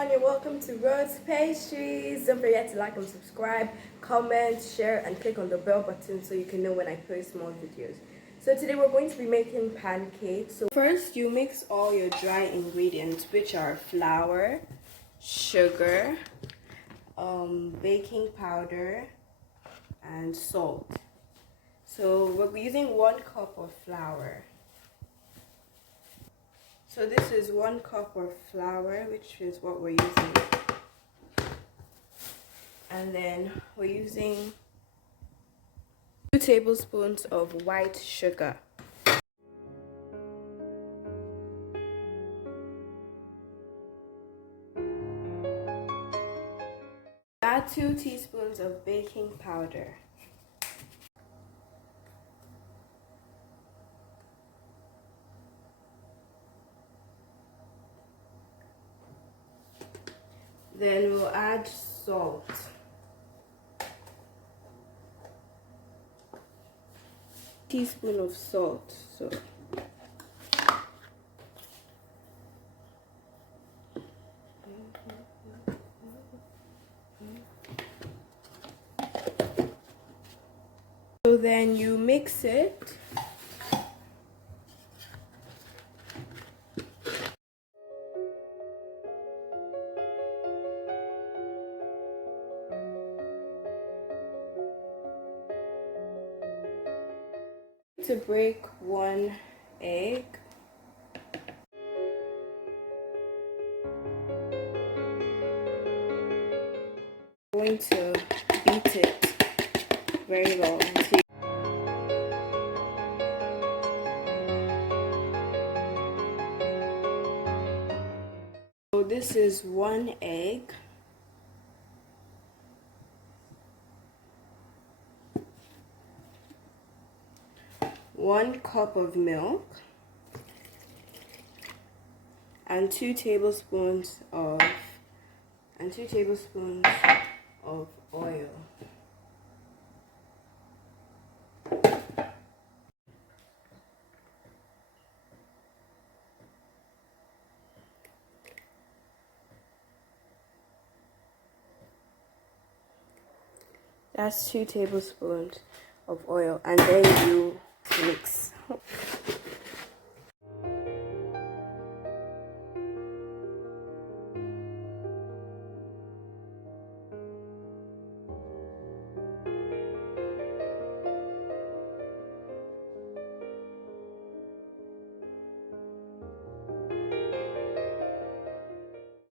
everyone, you're welcome to Rhods Pastries. Don't forget to like and subscribe, comment, share and click on the bell button so you can know when I post more videos. So today we're going to be making pancakes. So first you mix all your dry ingredients, which are flour, sugar, baking powder and salt. So we're using 1 cup of flour. So this is 1 cup of flour, which is what we're using. And then we're using 2 tablespoons of white sugar. Add 2 teaspoons of baking powder. Then we'll add salt. Teaspoon of salt. So then you mix it. To break 1 egg. I'm going to beat it very well until so this is 1 egg. One cup of milk and 2 tablespoons of oil. That's 2 tablespoons of oil, and then you mix.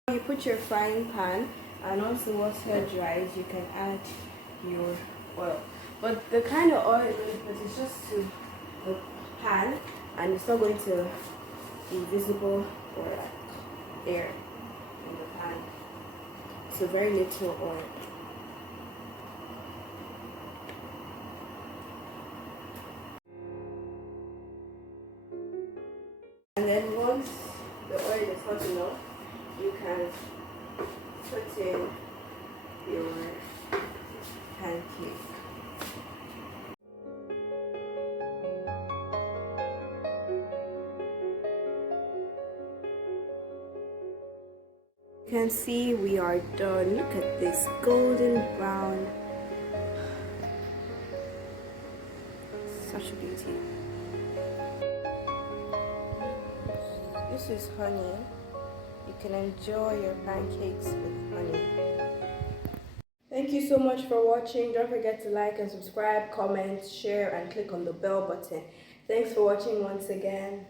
You put your frying pan, and once the water dries, you can add your oil. But the kind of oil you're going to put is just to the pan, and it's not going to be visible or air in the pan. So very little oil. And then once the oil is hot enough, you can put in your pancake. You can see we are done. Look at this golden brown. Such a beauty. This is honey. You can enjoy your pancakes with honey. Thank you so much for watching. Don't forget to like and subscribe, comment, share and click on the bell button. Thanks for watching once again.